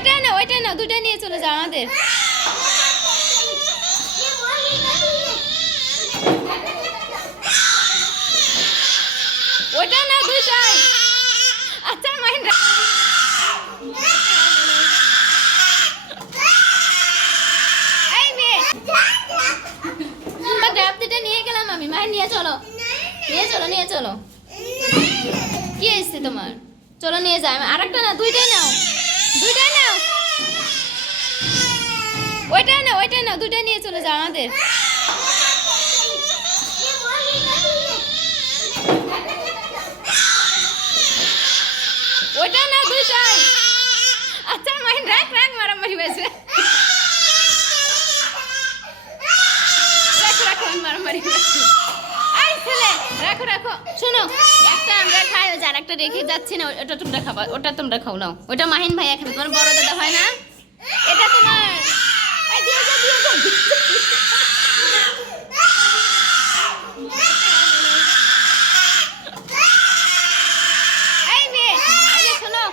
ওইটা না দুটো নিয়ে চলে যাও আমাদের। ওইটা না দুইটাই। আচ্ছা মাইন্ড এই মেয়ে ডাব দুটো নিয়ে গেলাম আমি। মাইন্ড নিয়ে চলো নিয়ে চলো। কি এসছে তোমার? চলো নিয়ে যাই। আরেকটা না দুইটাই নাও। ওইটা না দুটো নিয়ে চলে যাও আমাদের। ওইটা না দুইটাই। আচ্ছা মাইন্ড রাখ মারামারি হয়েছে। রাখো মারামারি হয়েছে। এই ছেলে রাখো শোনো, একটা আমরা খাই, ওই আর একটা রেখে যাচ্ছি না, ওটা তোমরা খাবা, ওটা তোমরা খাও নাও। ওটা মাহিন ভাইয়া খাবে, তোমার বড় দাদা হয় না, এটা তোমার। এই দিয়ে যাও। এই মেয়ে শোনো,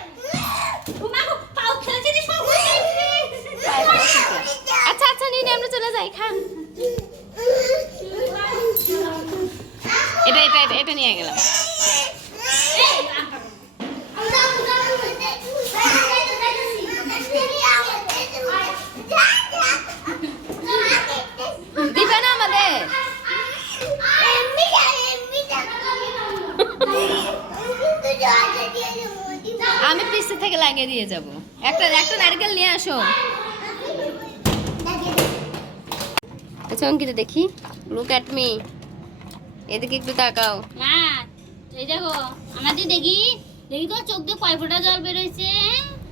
আচ্ছা নিয়ে আমরা চলে যাই। খান এটা নিয়ে গেলাম। দিবে না আমাদের? আমি পিছে থেকে লাগিয়ে দিয়ে যাব। একটা নারকেল নিয়ে আসো। আচ্ছা অঙ্কিতা দেখি, লুক অ্যাট মি, এদিকে একটু তাকাও। মা এই দেখো আমাদের দেখি তো চোখ দিয়ে কয় ফোঁটা জল বের হইছে।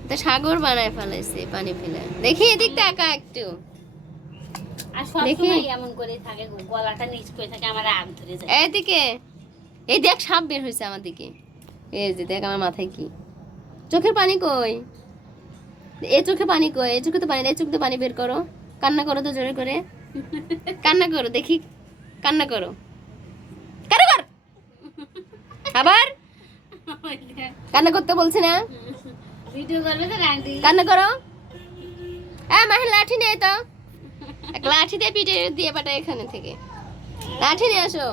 তা সাগর বানায় ফেলাইছে পানি ফেলে। দেখি এদিক তাকা একটু। আর সব সময় এমন করে থাকে, গলাটা নিচ করে থাকে, আমার আগ ধরে যায়। এদিকে এই দেখ সাপ বের হইছে আমার দিকে। এই যে দেখ আমার মাথায় কি। চোখের পানি কই? এই চোখে পানি কই? এই চোখে তো পানি, এই চোখ দিয়ে পানি বের করো। কান্না করো তো জোরে করে, কান্না করো দেখি, কান্না করো কর। আবার কান্না করতে বলছি না? ভিডিও করবে তো রান্দি কান্না করো। মাহিন লাঠি নেই তো, এক লাঠি দিয়ে পিঠে দিয়ে পাঠায় এখানে থেকে। লাঠি নিয়ে আসো।